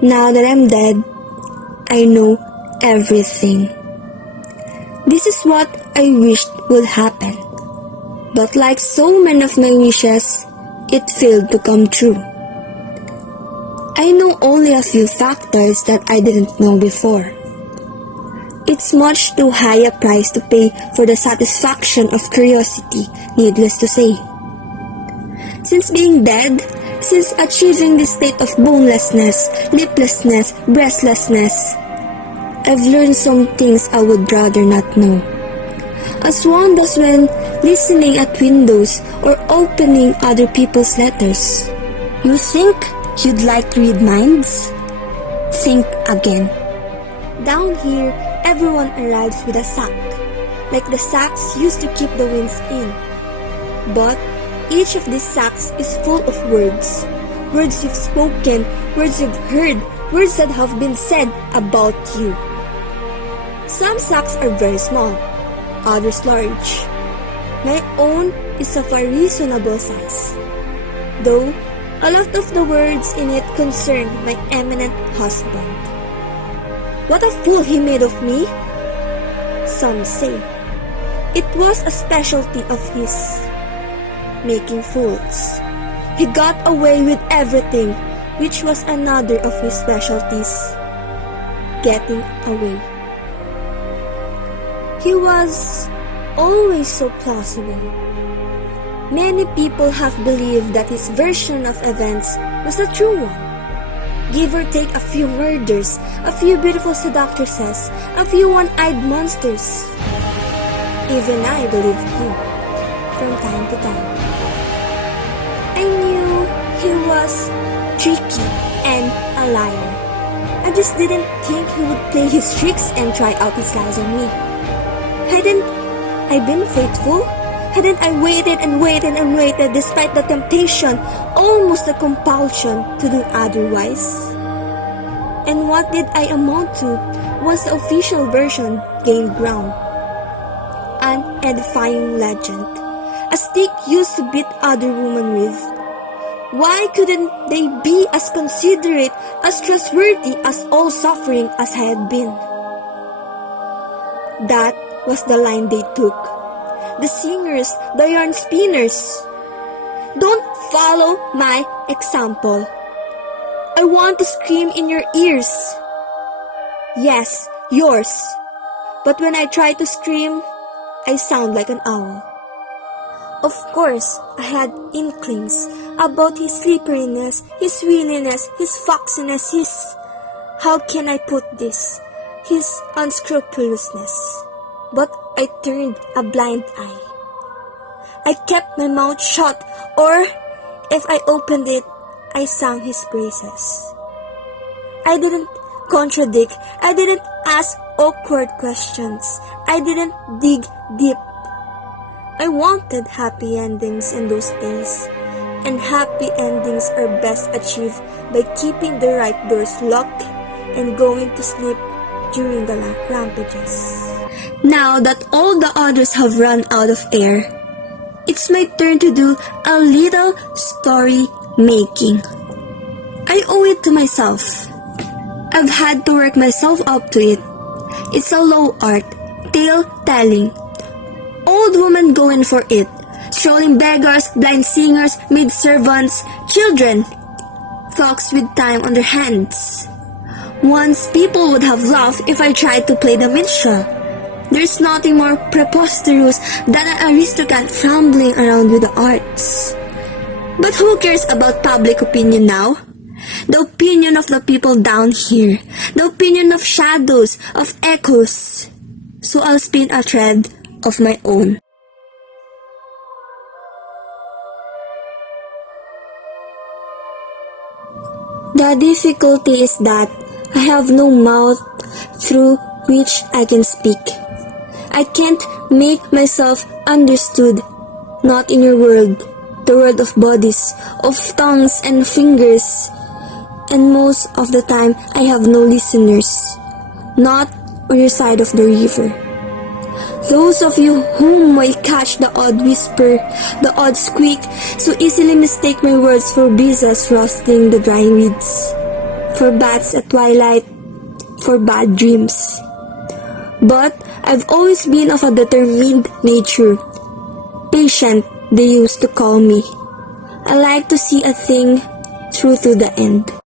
Now that I'm dead, I know everything. This is what I wished would happen. But like so many of my wishes, it failed to come true. I know only a few factors that I didn't know before. It's much too high a price to pay for the satisfaction of curiosity, needless to say. Since being dead, since achieving this state of bonelessness, liplessness, breastlessness, I've learned some things I would rather not know. As one does when listening at windows or opening other people's letters. You think you'd like to read minds? Think again. Down here, everyone arrives with a sack, like the sacks used to keep the winds in. But each of these sacks is full of words. Words you've spoken, words you've heard, words that have been said about you. Some sacks are very small, others large. My own is of a reasonable size, though a lot of the words in it concern my eminent husband. What a fool he made of me, some say. It was a specialty of his, making fools. He got away with everything, which was another of his specialties, getting away. He was always so plausible. Many people have believed that his version of events was the true one. Give or take a few murders, a few beautiful seductresses, a few one-eyed monsters. Even I believed him, from time to time. I knew he was tricky and a liar. I just didn't think he would play his tricks and try out his lies on me. Hadn't I been faithful? Hadn't I waited and waited and waited despite the temptation, almost the compulsion to do otherwise? And what did I amount to once the official version gained ground? An edifying legend, a stick used to beat other women with. Why couldn't they be as considerate, as trustworthy, as all-suffering as I had been? That was the line they took. The singers, the yarn spinners. Don't follow my example. I want to scream in your ears. Yes, yours. But when I try to scream, I sound like an owl. Of course, I had inklings about his slipperiness, his williness, his foxiness, his, how can I put this, his unscrupulousness. But I turned a blind eye. I kept my mouth shut, or if I opened it, I sang his praises. I didn't contradict. I didn't ask awkward questions. I didn't dig deep. I wanted happy endings in those days, and happy endings are best achieved by keeping the right doors locked and going to sleep during the rampages. Now that all the others have run out of air, it's my turn to do a little story making. I owe it to myself. I've had to work myself up to it. It's a low art, tale telling. Old women going for it, strolling beggars, blind singers, maid servants, children, folks with time on their hands. Once people would have laughed if I tried to play the minstrel. There's nothing more preposterous than an aristocrat fumbling around with the arts. But who cares about public opinion now? The opinion of the people down here. The opinion of shadows, of echoes. So I'll spin a thread of my own. The difficulty is that I have no mouth through which I can speak. I can't make myself understood, not in your world, the world of bodies, of tongues and fingers. And most of the time, I have no listeners, not on your side of the river. Those of you whom may catch the odd whisper, the odd squeak, so easily mistake my words for breezes rustling the dry reeds. for bats at twilight, for bad dreams. But I've always been of a determined nature. Patient, they used to call me. I like to see a thing through to the end.